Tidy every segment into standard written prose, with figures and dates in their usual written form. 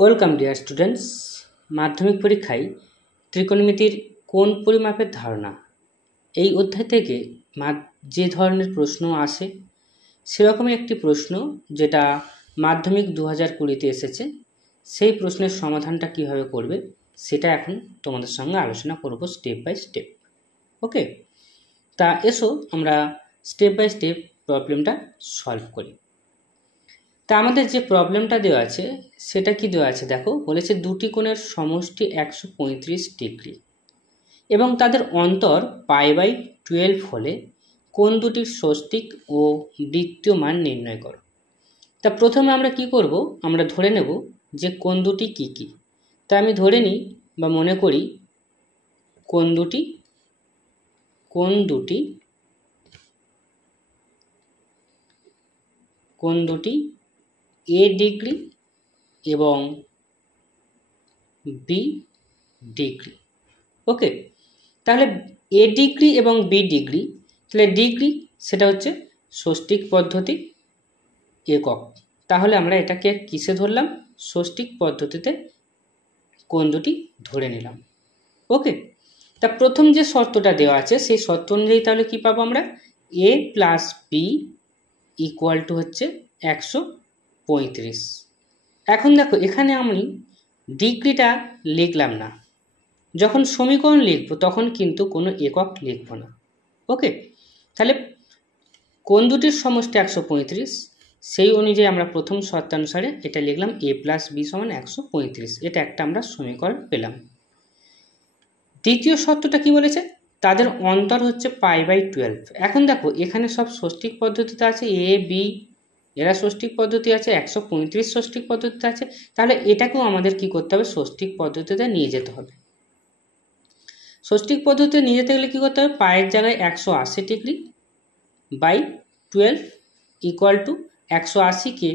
Welcome dear students. মাধ্যমিক পরীক্ষায় ত্রিকোণমিতির কোণ পরিমাপের ধারণা এই অধ্যায় থেকে যে ধরনের প্রশ্ন আসে সেরকমই একটি প্রশ্ন যেটা মাধ্যমিক 2020-তে এসেছে, সেই প্রশ্নের সমাধানটা কিভাবে করবে সেটা এখন তোমাদের সঙ্গে আলোচনা করব স্টেপ বাই স্টেপ। ওকে, তা এসো আমরা স্টেপ বাই স্টেপ প্রবলেমটা সলভ করি। তা আমাদের যে প্রবলেমটা দেওয়া আছে সেটা কি দেওয়া আছে দেখো, বলেছে দুটি কোণের সমষ্টি 135 ডিগ্রি এবং তাদের অন্তর π/12 হলে কোণ দুটির ষষ্ঠিক ও বৃত্তীয় মান নির্ণয় করো। তা প্রথমে আমরা কি করব, আমরা ধরে নেব যে কোণ দুটি কি কি। তা আমি ধরে নিই বা মনে করি কোণ দুটি এ ডিগ্রি এবং বি ডিগ্রি। ওকে, তাহলে এ ডিগ্রি এবং বি ডিগ্রি, তাহলে ডিগ্রি সেটা হচ্ছে ষষ্ঠিক পদ্ধতি একক, তাহলে আমরা এটাকে কিসে ধরলাম, ষষ্ঠিক পদ্ধতিতে কোণ দুটি ধরে নিলাম। ওকে, তা প্রথম যে শর্তটা দেওয়া আছে সেই শর্ত অনুযায়ী তাহলে কি পাবো আমরা, এ প্লাস বি ইকুয়াল টু হচ্ছে 135। এখন দেখো এখানে আমি ডিগ্রিটা লিখলাম না, যখন সমীকরণ লিখব তখন কিন্তু কোনো একক লিখব না। ওকে, তাহলে কোণ দুটির সমষ্টি 135, সেই অনুযায়ী আমরা প্রথম শর্তানুসারে এটা লিখলাম এ প্লাস বি সমান 135, এটা একটা আমরা সমীকরণ পেলাম। দ্বিতীয় শর্তটা কি বলেছে, তাদের অন্তর হচ্ছে π/12। এখন দেখো এখানে সব ষষ্ঠিক পদ্ধতিতে আছে, এ বি এরা ষষ্ঠিক পদ্ধতি আছে, 135 ষষ্ঠিক পদ্ধতিতে আছে, তাহলে এটাকেও আমাদের কি করতে হবে, ষষ্ঠিক পদ্ধতিতে নিয়ে যেতে হবে। ষষ্ঠিক পদ্ধতিতে নিয়ে যেতে গেলে কী করতে হবে, পায়ের জায়গায় 180 ডিগ্রি বাই 12 ইকুয়াল টু 180-কে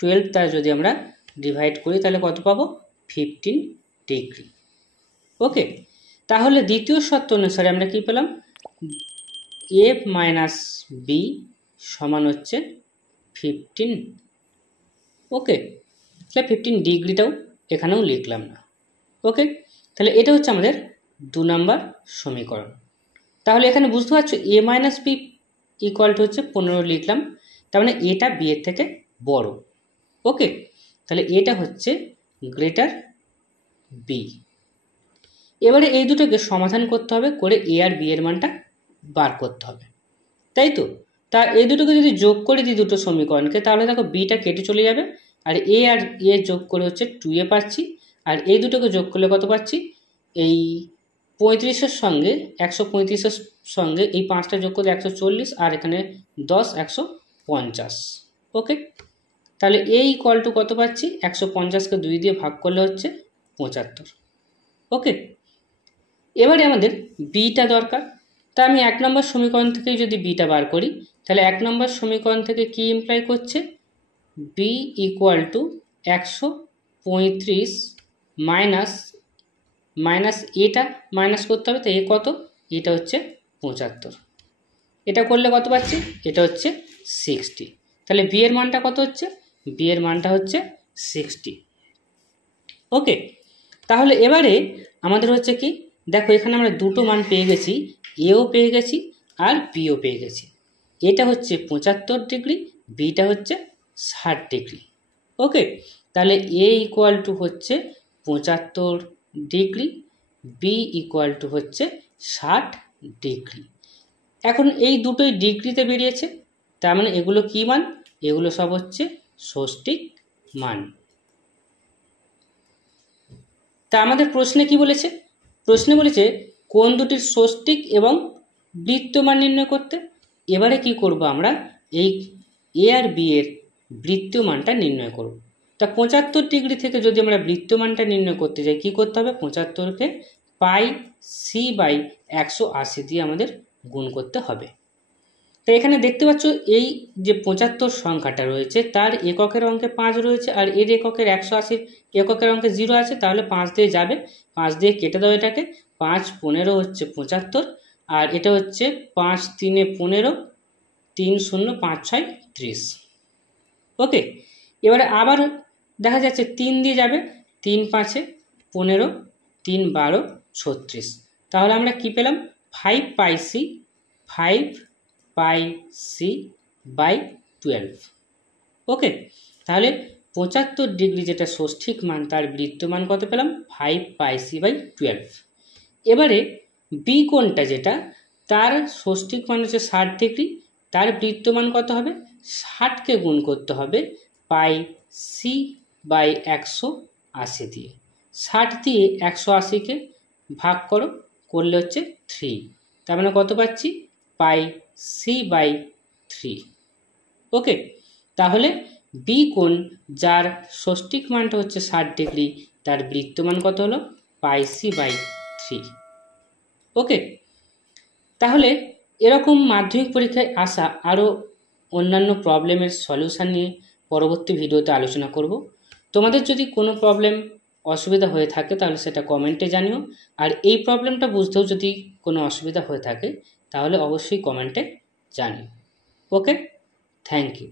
12 দ্বারা যদি আমরা ডিভাইড করি তাহলে কত পাবো, 15 ডিগ্রি। ওকে, তাহলে দ্বিতীয় শর্ত অনুসারে আমরা কি পেলাম, এ মাইনাস বি সমান হচ্ছে 15। ওকে, তাহলে 15 ডিগ্রিটাও এখানেও লিখলাম না। ওকে, তাহলে এটা হচ্ছে আমাদের 2 নম্বর সমীকরণ। তাহলে এখানে বুঝতে পারছো এ মাইনাস বি ইকুয়াল টু হচ্ছে 15 লিখলাম, তার মানে এটা বি এর থেকে বড়। ওকে, তাহলে এটা হচ্ছে গ্রেটার বি। এবারে এই দুটোকে সমাধান করতে হবে, করে এ আর বি এর মানটা বার করতে হবে, তাই তো। তা এই দুটোকে যদি যোগ করে দিই দুটো সমীকরণকে, তাহলে দেখো বিটা কেটে চলে যাবে, আর এ যোগ করে হচ্ছে 2a পাচ্ছি, আর এই দুটোকে যোগ করলে কত পাচ্ছি, এই 35-এর সঙ্গে 135-এর সঙ্গে এই 5টা যোগ করলে 140, আর এখানে 10 150। ওকে, তাহলে এ ইকুয়াল টু কত পাচ্ছি, 150-কে 2 দিয়ে ভাগ করলে হচ্ছে 75। ওকে, এবারে আমাদের বিটা দরকার। তা আমি 1 নম্বর সমীকরণ থেকে যদি বিটা বার করি, তাহলে 1 নম্বর সমীকরণ থেকে কি ইমপ্লাই করছে, বি ইকুয়াল টু 135 মাইনাস এটা মাইনাস করতে হবে, তো এ কত, এটা হচ্ছে 75। এটা করলে কত পাচ্ছি, এটা হচ্ছে 60। তাহলে বি এর মানটা কত হচ্ছে, বি এর মানটা হচ্ছে 60। ওকে, তাহলে এবারে আমাদের হচ্ছে কি, দেখো এখানে আমরা দুটো মান পেয়ে গেছি, এও পেয়ে গেছি আর বিও পেয়ে গেছি। এটা হচ্ছে 75 ডিগ্রি, বিটা হচ্ছে 60 ডিগ্রি। ওকে, তাহলে এ ইকুয়াল টু হচ্ছে 75 ডিগ্রি, বি ইকুয়াল টু হচ্ছে 60 ডিগ্রি। এখন এই দুটোই ডিগ্রিতে বেরিয়েছে, তার মানে এগুলো কি মান, এগুলো সব হচ্ছে ষষ্ঠিক মান। তা আমাদের প্রশ্নে কি বলেছে, প্রশ্নে বলেছে কোণ দুটির ষষ্ঠিক এবং বৃত্তীয় মান নির্ণয় করতে। এবারে কি করব, আমরা এই এ আর বি এর বৃত্তীয় মানটা নির্ণয় করব। তা 75 ডিগ্রি থেকে যদি আমরা বৃত্তীয় মানটা নির্ণয় করতে যাই, কি করতে হবে, 75-কে πc/180 দিয়ে আমাদের গুণ করতে হবে। তো এখানে দেখতে পাচ্ছ এই যে 75 সংখ্যাটা রয়েছে তার এককের অঙ্কে 5 রয়েছে, আর এর এককের 180 এককের অঙ্কে 0 আছে, তাহলে 5 দিয়ে যাবে, 5 দিয়ে কেটে দাও এটাকে, 5 15 হচ্ছে 75, আর এটা হচ্ছে 5 3 15, 3 0 5 6 30। ওকে, এবারে আবার দেখা যাচ্ছে 3 দিয়ে যাবে, 3 5 15, 3 12 36। তাহলে আমরা কি পেলাম? 5 পাই সি, 5 পাই সি বাই 12। ওকে, তাহলে 75 ডিগ্রি যেটা ষষ্ঠিক মান, তার বৃত্তমান কত পেলাম? 5 পাই সি বাই 12। এবারে বি কোণটা যেটা, তার ষষ্ঠিক মান হচ্ছে 60 ডিগ্রি, তার বৃত্তমান কত হবে? 60কে গুণ করতে হবে পাই সি বাই 180 দিয়ে। 60 দিয়ে 180কে ভাগ করলে হচ্ছে 3, তার মানে কত পাচ্ছি? পাই সি বাই 3। ওকে, তাহলে বি কোণ যার ষষ্ঠিক মানটা হচ্ছে 60 ডিগ্রি, তার বৃত্তমান কত হলো? পাই সি বাই 3। ওকে, তাহলে এরকম মাধ্যমিক পরীক্ষায় আসা আরও অন্যান্য প্রবলেমের সলিউশন নিয়ে পরবর্তী ভিডিওতে আলোচনা করব। তোমাদের যদি কোনো প্রবলেম অসুবিধা হয়ে থাকে তাহলে সেটা কমেন্টে জানিও, আর এই প্রবলেমটা বুঝতেও যদি কোনো অসুবিধা হয়ে থাকে তাহলে অবশ্যই কমেন্টে জানিও। ওকে, থ্যাংক ইউ।